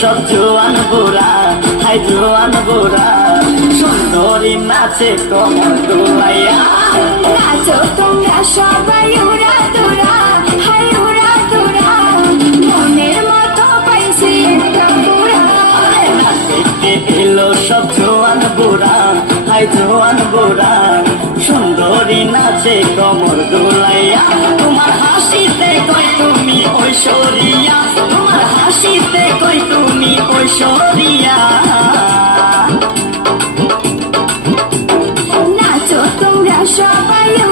সব জোয়ান গোরা হাই জোয়ান গোরা সুন্দরী নাচে কমর দোলাইয়া। নাচো তোমরা সবাই উড়া তোরা হাই উড়া তোরা মনের মতো পাইছি একটা এলো সব জোয়ান গোরা হাই জোয়ান গোরা সুন্দরী নাচে কমর দোলাইয়া। তোমার ঐশ্বরিয়া নাচো তোমরা সবাই।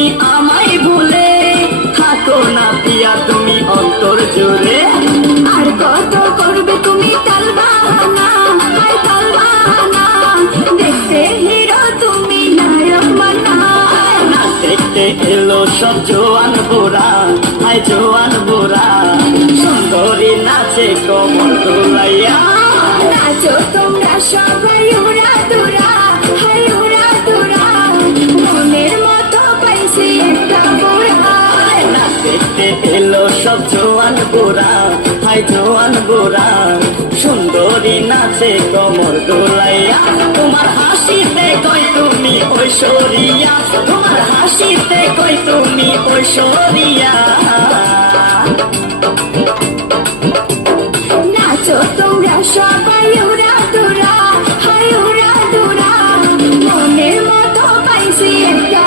তুমি আমায় ভুলে থাকো না পিয়া, তুমি অন্তর জুড়ে। আর কত করবে তুমি দেখতে হিরো তুমি দেখতে এলো সব জোয়ান বোরা জোয়ান বোরা সুন্দরী নাচে দোলাইয়া। নাচো তোমরা সবাই। গোরা হাই জোয়ান গোরা, সুন্দরী নাচে কমর দোলাইয়া, তোমার হাসিতে কই তুমি ঐশ্বরিয়া, তোমার হাসিতে কই তুমি ঐশ্বরিয়া। নাচো তোমরা সবাই ওরা তোরা হাই ওরা তোরা মনের মতো পাইছি একটা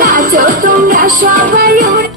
নাচো তোমরা সবাই ওরা